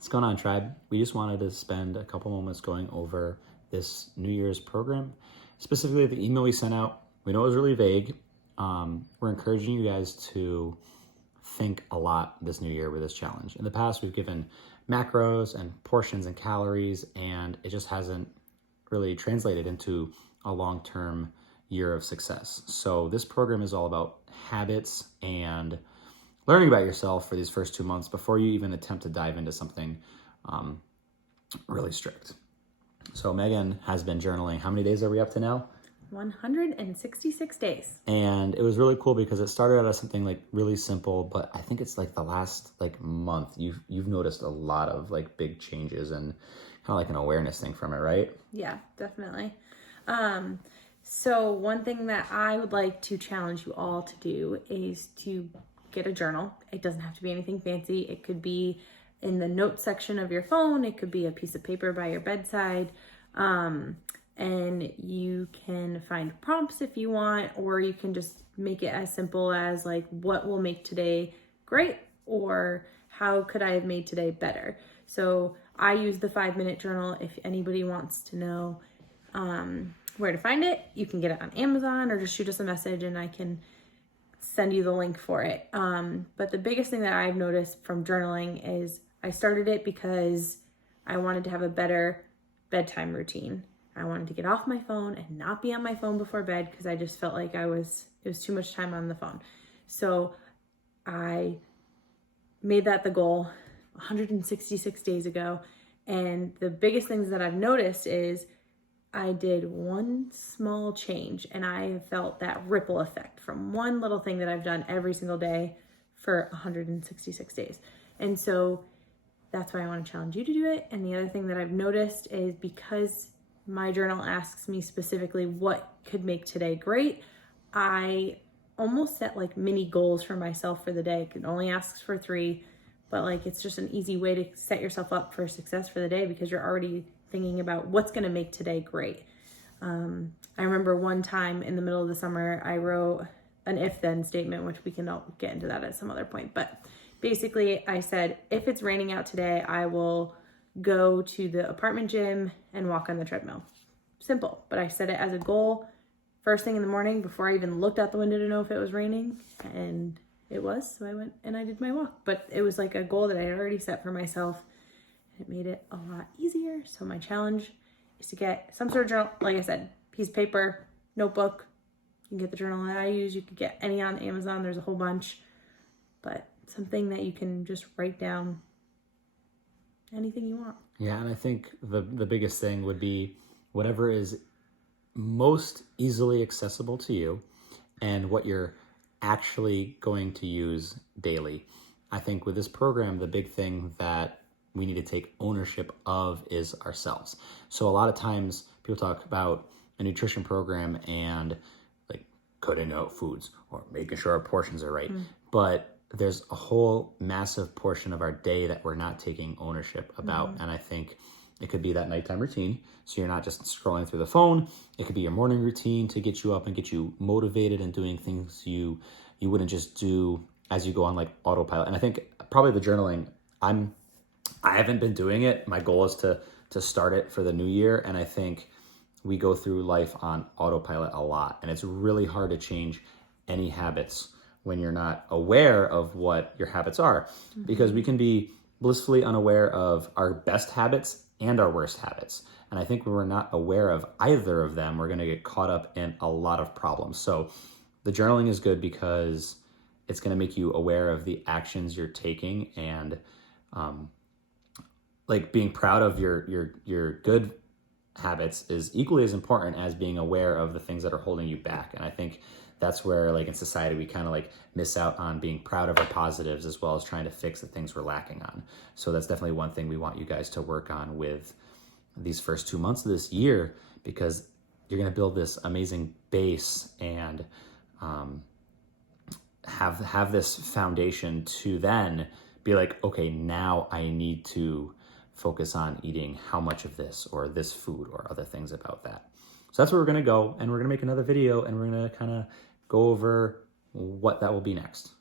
What's going on, tribe? We just wanted to spend a couple moments going over this New Year's program, specifically the email we sent out. We know it was really vague. We're encouraging you guys to think a lot this new year with this challenge. In the past, we've given macros and portions and calories, and it just hasn't really translated into a long-term year of success. So this program is all about habits and learning about yourself for these first 2 months before you even attempt to dive into something really strict. So Megan has been journaling. How many days are we up to now? 166 days. And it was really cool because it started out as something like really simple, but I think it's like the last month you've noticed a lot of big changes and kind of like an awareness thing from it, right? Yeah, definitely. So one thing that I would like to challenge you all to do is to get a journal. It doesn't have to be anything fancy. It could be in the notes section of your phone. It could be a piece of paper by your bedside. And you can find prompts if you want, or you can just make it as simple as what will make today great, or how could I have made today better? So I use the 5-minute journal. If anybody wants to know where to find it, you can get it on Amazon, or just shoot us a message and I can send you the link for it. But the biggest thing that I've noticed from journaling is I started it because I wanted to have a better bedtime routine. I wanted to get off my phone and not be on my phone before bed because I just felt like it was too much time on the phone. So I made that the goal 166 days ago. And the biggest things that I've noticed is I did one small change and I felt that ripple effect from one little thing that I've done every single day for 166 days. And so that's why I want to challenge you to do it. And the other thing that I've noticed is because my journal asks me specifically what could make today great, I almost set mini goals for myself for the day. It only asks for 3, but it's just an easy way to set yourself up for success for the day because you're already thinking about what's going to make today great. I remember one time in the middle of the summer, I wrote an if-then statement, which we can all get into that at some other point. But basically I said, if it's raining out today, I will go to the apartment gym and walk on the treadmill. Simple, but I set it as a goal first thing in the morning before I even looked out the window to know if it was raining, and it was. So I went and I did my walk, but it was a goal that I had already set for myself. It made it a lot easier. So my challenge is to get some sort of journal, like I said, piece of paper, notebook. You can get the journal that I use. You could get any on Amazon. There's a whole bunch, but something that you can just write down anything you want. Yeah, and I think the biggest thing would be whatever is most easily accessible to you and what you're actually going to use daily. I think with this program, the big thing that we need to take ownership of is ourselves. So a lot of times people talk about a nutrition program and cutting out foods or making sure our portions are right. But there's a whole massive portion of our day that we're not taking ownership about. And I think it could be that nighttime routine. So you're not just scrolling through the phone. It could be your morning routine to get you up and get you motivated and doing things you wouldn't just do as you go on autopilot. And I think probably the journaling, I haven't been doing it. My goal is to start it for the new year. And I think we go through life on autopilot a lot. And it's really hard to change any habits when you're not aware of what your habits are. Because we can be blissfully unaware of our best habits and our worst habits. And I think when we're not aware of either of them, we're going to get caught up in a lot of problems. So the journaling is good because it's going to make you aware of the actions you're taking, and being proud of your good habits is equally as important as being aware of the things that are holding you back. And I think that's where in society we kind of miss out on being proud of our positives as well as trying to fix the things we're lacking on. So that's definitely one thing we want you guys to work on with these first 2 months of this year, because you're going to build this amazing base and have this foundation to then be okay, now I need to focus on eating how much of this or this food or other things about that. So that's where we're going to go, and we're going to make another video, and we're going to kind of go over what that will be next.